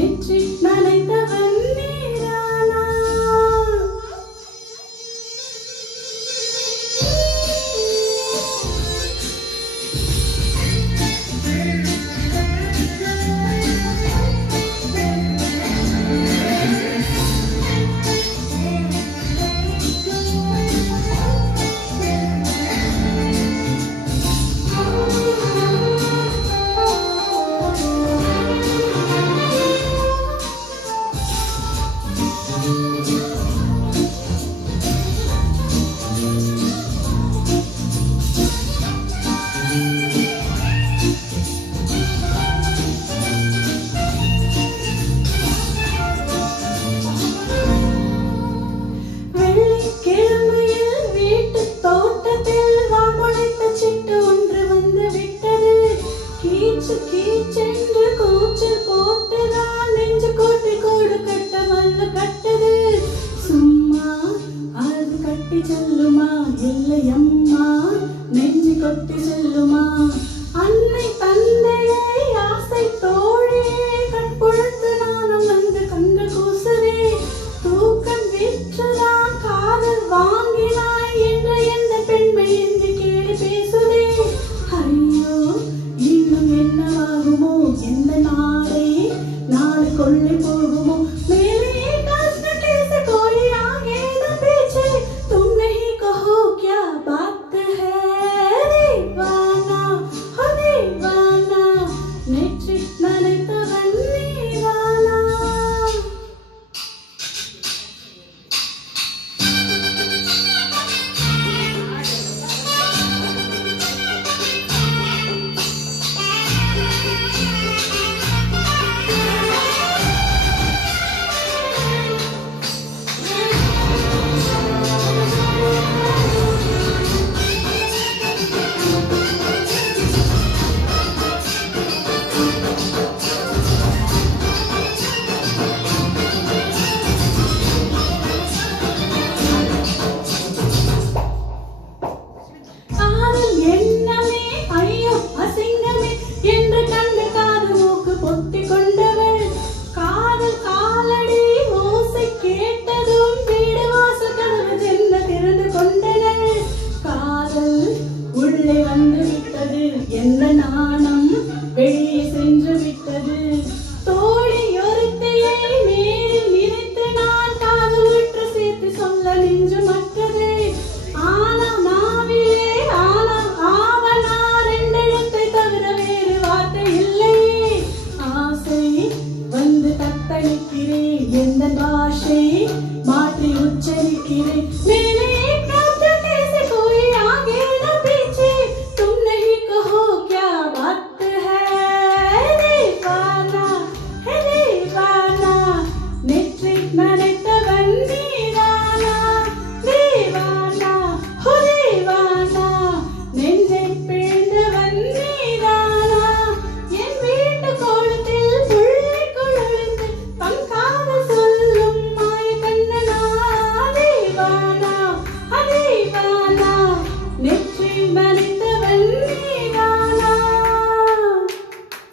நெற்றி நனைத்தவன் நீரானா. வெள்ளிக்கிழமையில் வீட்டுத் தோட்டத்தில் வாழ்முளைத்த சிட்டு ஒன்று வந்து விட்டது. கீச்சு கீச்சென்று கூச்சல் போட்டுதான் நெஞ்சு கோட்டை கோடு கட்ட மல்லு கட்டது. சும்மா அது கட்டி செல்லுமா இல்லையம்மா நெஞ்சு கொட்டி செல்லுமா. அன்னை தந்தையை ஆசை தோழியை கற்பொழுத்து நானும் வந்து கண்கள் கூசுதே. தூக்கம் விற்றுதான் காதல் வாங்கினாய் என்ற எந்த பெண்மை என்று கேலி பேசுதே. ஐயோ இன்னும் என்னவாகுமோ எந்த நாளை கொள்ளை போகுமோ. மேலே काश न कैसे कोई आगे न पीछे तुम नहीं कहो क्या बात है. दीवाना हो दीवाना நெற்றி நனைத்தவன்